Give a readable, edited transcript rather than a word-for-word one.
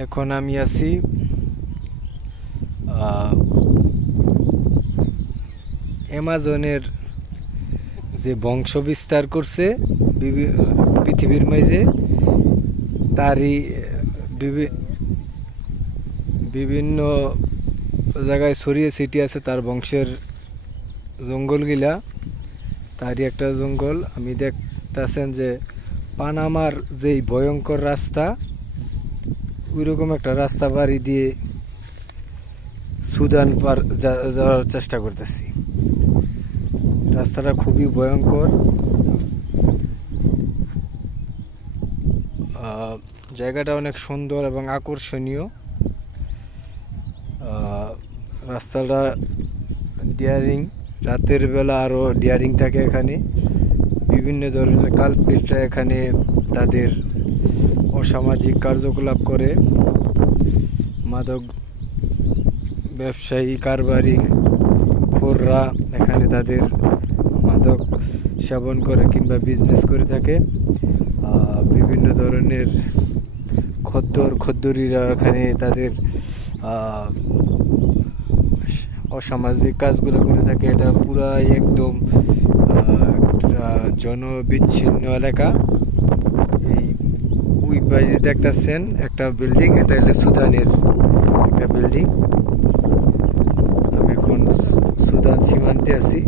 এখন আমি আছি অ্যামাজনের যে বংশ বিস্তার করছে পৃথিবীর মাঝে, তারই বিভিন্ন জায়গায় ছড়িয়ে ছিটিয়ে আছে তার বংশের জঙ্গলগুলা। তারই একটা জঙ্গল। আমি দেখতেছেন যে পানামার যেই ভয়ঙ্কর রাস্তা, ওইরকম একটা রাস্তা বাড়ি দিয়ে সুদান পার যাওয়ার চেষ্টা করতেছি। রাস্তাটা খুবই ভয়ঙ্কর। জায়গাটা অনেক সুন্দর এবং আকর্ষণীয়। রাস্তাটা ডিয়ারিং, রাতের বেলা আরো ডিয়ারিং থাকে এখানে। বিভিন্ন ধরনের কালপিটরা এখানে তাদের অসামাজিক কার্যকলাপ করে। মাদক ব্যবসায়ী, কারবারি, খোররা এখানে তাদের মাদক সেবন করে কিংবা বিজনেস করে থাকে। বিভিন্ন ধরনের খদ্দরিরা এখানে তাদের অসামাজিক কাজগুলো করে থাকে। এটা পুরাই একদম জনবিচ্ছিন্ন এলাকা। এই ওই বাইরে দেখতেছেন একটা বিল্ডিং, এটা হলো সুদানের একটা বিল্ডিং। আমি এখন সুদান সীমান্তে আছি।